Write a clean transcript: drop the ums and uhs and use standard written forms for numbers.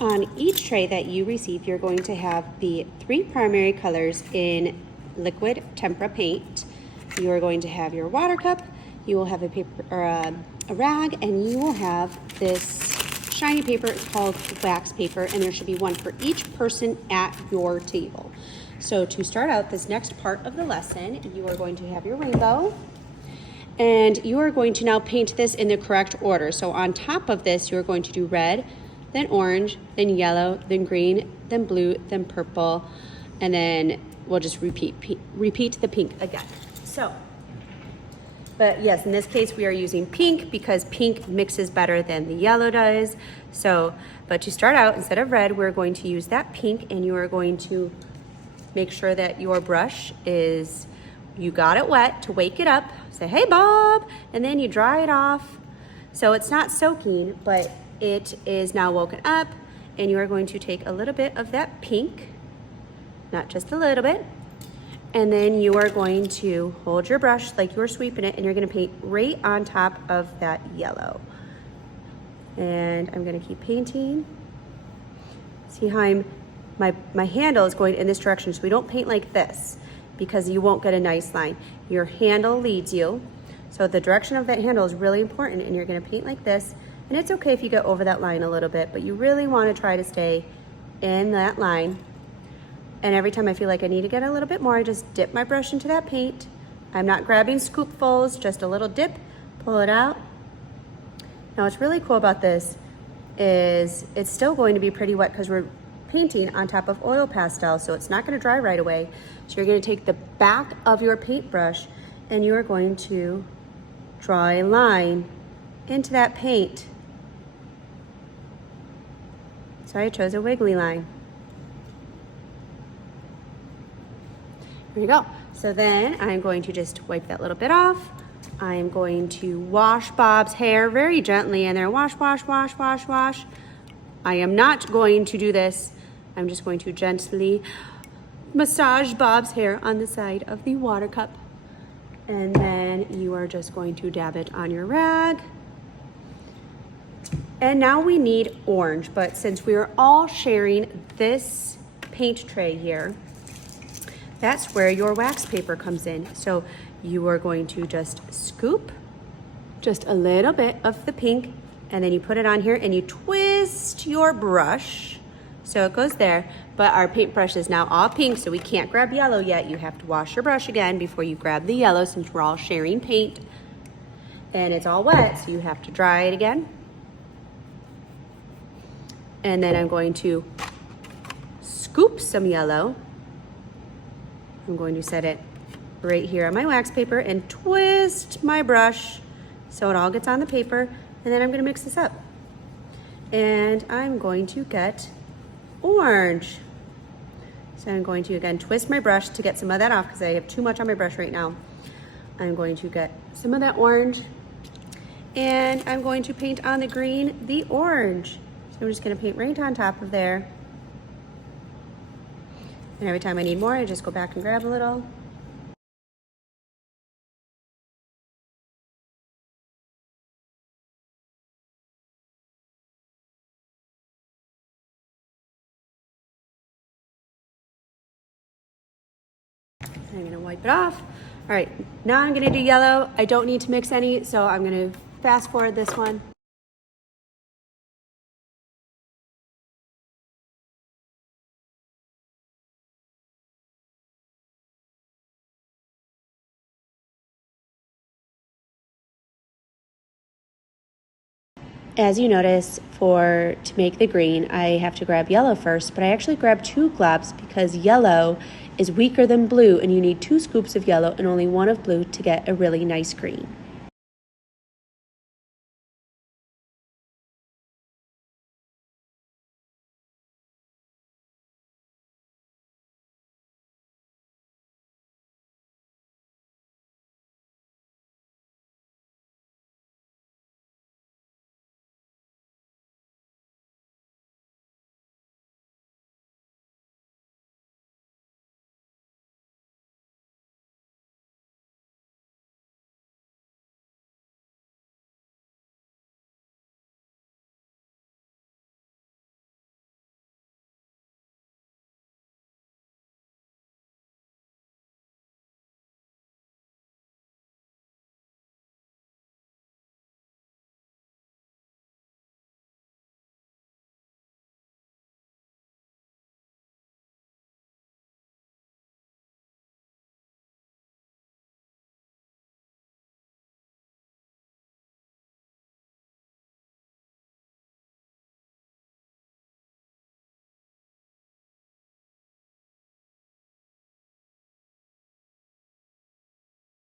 On each tray that you receive, you're going to have the 3 primary colors in liquid tempera paint. You are going to have your water cup, you will have a paper or a rag, and you will have this shiny paper called wax paper, and there should be one for each person at your table. So to start out this next part of the lesson, you are going to have your rainbow, and you are going to now paint this in the correct order. So on top of this, you're going to do red, then orange, then yellow, then green, then blue, then purple, and then we'll just repeat the pink again. So, but yes, in this case we are using pink because pink mixes better than the yellow does. So, but to start out, instead of red, we're going to use that pink, and you are going to make sure that your brush is, you got it wet to wake it up. Say, hey Bob, and then you dry it off. So it's not soaking, but it is now woken up, and you are going to take a little bit of that pink, not just a little bit, and then you are going to hold your brush like you were sweeping it, and you're going to paint right on top of that yellow. And I'm going to keep painting. See how my handle is going in this direction, so we don't paint like this because you won't get a nice line. Your handle leads you, so the direction of that handle is really important, and you're going to paint like this. And it's okay if you go over that line a little bit, but you really want to try to stay in that line. And every time I feel like I need to get a little bit more, I just dip my brush into that paint. I'm not grabbing scoopfuls, just a little dip, pull it out. Now what's really cool about this is it's still going to be pretty wet because we're painting on top of oil pastel, so it's not going to dry right away. So you're going to take the back of your paintbrush and you are going to draw a line into that paint. So I chose a wiggly line. There you go. So then I'm going to just wipe that little bit off. I'm going to wash Bob's hair very gently in there. Wash, wash, wash, wash, wash. I am not going to do this. I'm just going to gently massage Bob's hair on the side of the water cup. And then you are just going to dab it on your rag. And now we need orange, but since we are all sharing this paint tray here, that's where your wax paper comes in. So you are going to just scoop just a little bit of the pink, and then you put it on here and you twist your brush so it goes there. But our paintbrush is now all pink, so we can't grab yellow yet. You have to wash your brush again before you grab the yellow, since we're all sharing paint. And it's all wet, so you have to dry it again. And then I'm going to scoop some yellow. I'm going to set it right here on my wax paper and twist my brush so it all gets on the paper. And then I'm going to mix this up. And I'm going to get orange. So I'm going to again twist my brush to get some of that off because I have too much on my brush right now. I'm going to get some of that orange, and I'm going to paint on the green the orange. So I'm just going to paint right on top of there. And every time I need more, I just go back and grab a little. I'm going to wipe it off. All right, now I'm going to do yellow. I don't need to mix any, so I'm going to fast forward this one. As you notice, to make the green, I have to grab yellow first, but I actually grab 2 globs because yellow is weaker than blue, and you need 2 scoops of yellow and only 1 of blue to get a really nice green.